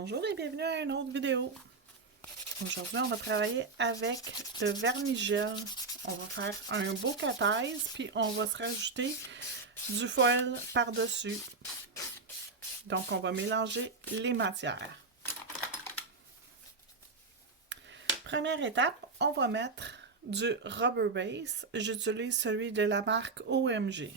Bonjour et bienvenue à une autre vidéo. Aujourd'hui, on va travailler avec le vernis gel. On va faire un beau cataise, puis on va se rajouter du foil par-dessus. Donc, on va mélanger les matières. Première étape, on va mettre du rubber base. J'utilise celui de la marque OMG.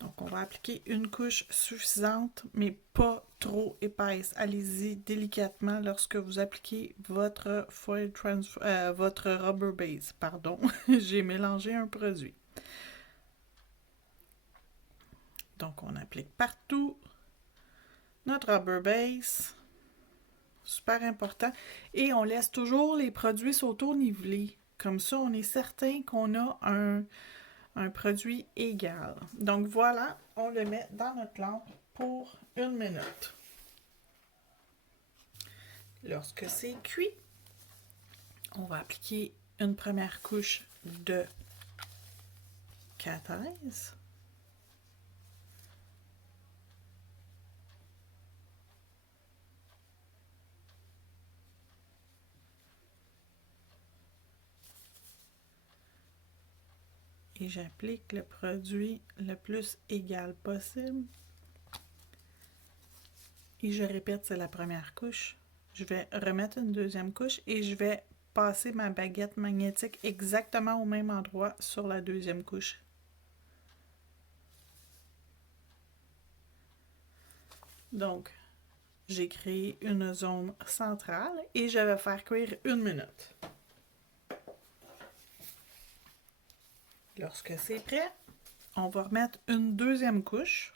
Donc, on va appliquer une couche suffisante, mais pas trop épaisse. Allez-y délicatement lorsque vous appliquez votre votre rubber base. Pardon, j'ai mélangé un produit. Donc, on applique partout notre rubber base. Super important. Et on laisse toujours les produits s'auto-niveler. Comme ça, on est certain qu'on a un produit égal. Donc voilà, on le met dans notre lampe pour 1 minute. Lorsque c'est cuit, on va appliquer une première couche de cataise. Et j'applique le produit le plus égal possible. Et je répète, c'est la première couche. Je vais remettre une deuxième couche et je vais passer ma baguette magnétique exactement au même endroit sur la deuxième couche. Donc, j'ai créé une zone centrale et je vais faire cuire 1 minute. Lorsque c'est prêt, on va remettre une deuxième couche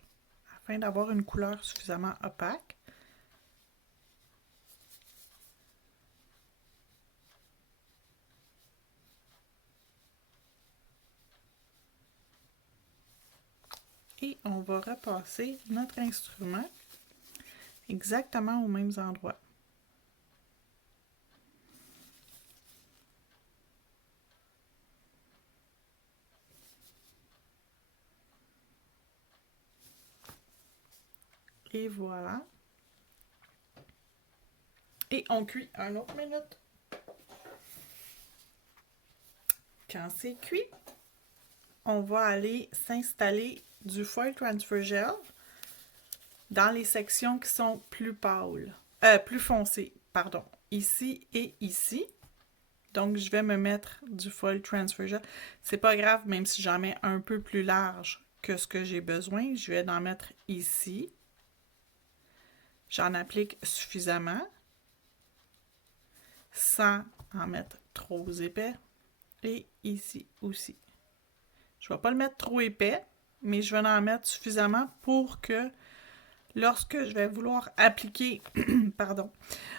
afin d'avoir une couleur suffisamment opaque. Et on va repasser notre instrument exactement aux mêmes endroits. Et voilà. Et on cuit une autre minute. Quand c'est cuit, on va aller s'installer du foil transfer gel dans les sections qui sont plus pâles, plus foncées, pardon, ici et ici. Donc, je vais me mettre du foil transfer gel. C'est pas grave, même si j'en mets un peu plus large que ce que j'ai besoin. Je vais en mettre ici. J'en applique suffisamment, sans en mettre trop épais. Et ici aussi. Je ne vais pas le mettre trop épais, mais je vais en mettre suffisamment pour que lorsque je vais vouloir appliquer pardon,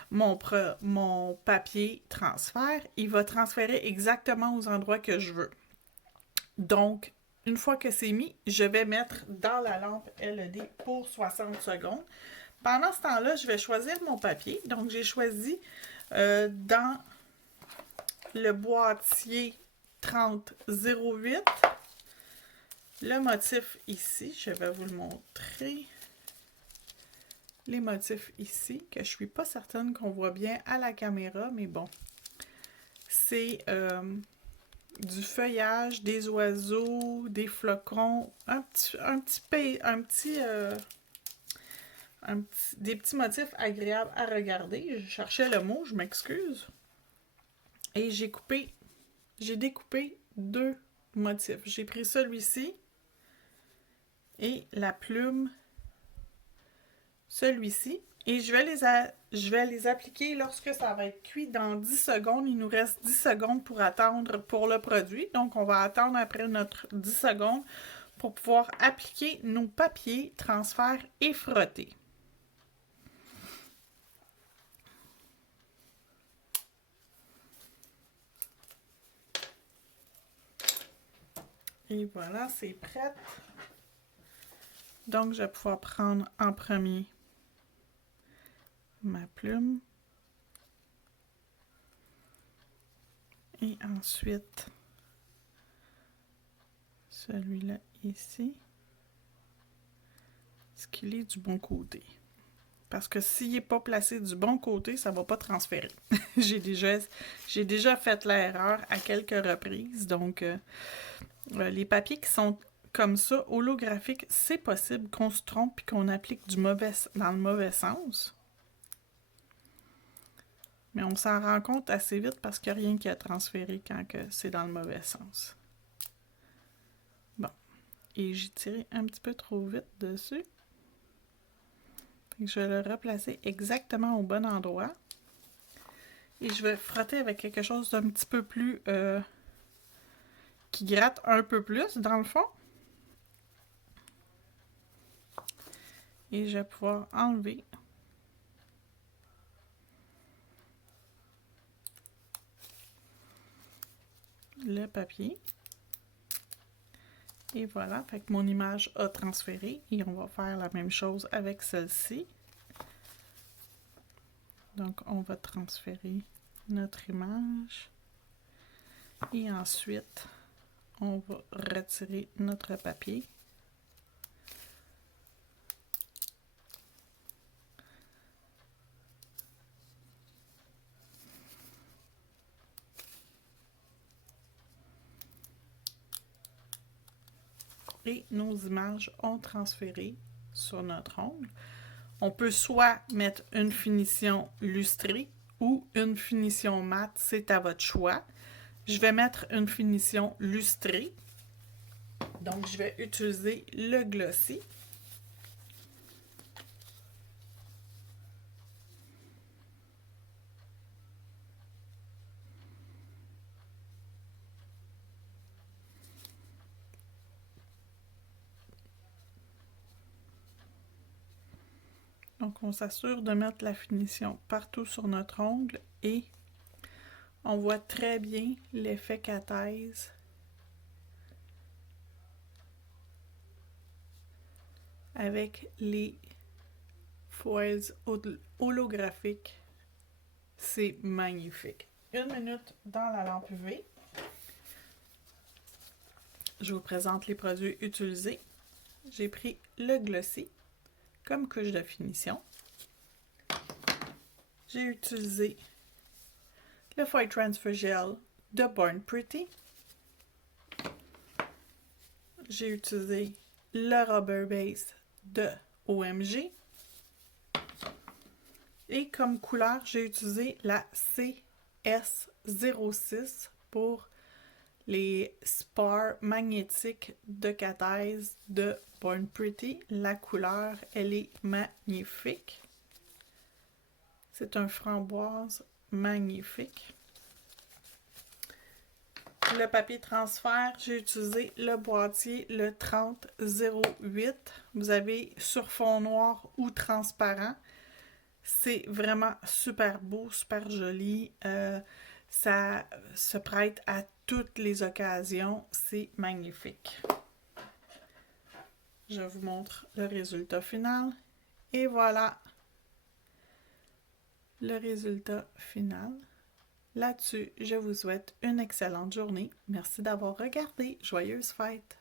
mon papier transfert, il va transférer exactement aux endroits que je veux. Donc, une fois que c'est mis, je vais mettre dans la lampe LED pour 60 secondes. Pendant ce temps-là, je vais choisir mon papier. Donc, j'ai choisi dans le boîtier 3008 le motif ici. Je vais vous le montrer. Les motifs ici, que je suis pas certaine qu'on voit bien à la caméra, mais bon. C'est du feuillage, des oiseaux, des flocons, des petits motifs agréables à regarder. Je cherchais le mot, je m'excuse. Et j'ai découpé 2 motifs. J'ai pris celui-ci et la plume, celui-ci. Et je vais les appliquer lorsque ça va être cuit dans 10 secondes. Il nous reste 10 secondes pour attendre pour le produit. Donc, on va attendre après notre 10 secondes pour pouvoir appliquer nos papiers, transfert et frotter. Et voilà, c'est prêt. Donc, je vais pouvoir prendre en premier ma plume. Et ensuite, celui-là ici. Ce qu'il est du bon côté. Parce que s'il n'est pas placé du bon côté, ça ne va pas transférer. J'ai déjà fait l'erreur à quelques reprises. Donc, les papiers qui sont comme ça, holographiques, c'est possible qu'on se trompe et qu'on applique dans le mauvais sens. Mais on s'en rend compte assez vite parce qu'il n'y a rien qui a transféré quand c'est dans le mauvais sens. Bon. Et j'ai tiré un petit peu trop vite dessus. Je vais le replacer exactement au bon endroit. Et je vais frotter avec quelque chose d'un petit peu plus... qui gratte un peu plus dans le fond. Et je vais pouvoir enlever le papier. Et voilà, fait que mon image a transféré. Et on va faire la même chose avec celle-ci. Donc, on va transférer notre image. Et ensuite, on va retirer notre papier. Et nos images ont transféré sur notre ongle. On peut soit mettre une finition lustrée ou une finition mate, c'est à votre choix. Je vais mettre une finition lustrée. Donc, je vais utiliser le glossy. Donc, on s'assure de mettre la finition partout sur notre ongle et on voit très bien l'effet cathèse avec les foils holographiques. C'est magnifique. 1 minute dans la lampe UV. Je vous présente les produits utilisés. J'ai pris le glossy comme couche de finition. J'ai utilisé le Foil Transfer Gel de Born Pretty. J'ai utilisé le Rubber Base de OMG. Et comme couleur, j'ai utilisé la CS06 pour les spars magnétiques de cathèse de Born Pretty. La couleur, elle est magnifique. C'est un framboise magnifique. Le papier transfert, j'ai utilisé le boîtier, le 3008. Vous avez sur fond noir ou transparent. C'est vraiment super beau, super joli. Ça se prête à toutes les occasions. C'est magnifique. Je vous montre le résultat final. Et voilà le résultat final. Là-dessus, je vous souhaite une excellente journée. Merci d'avoir regardé. Joyeuses fêtes!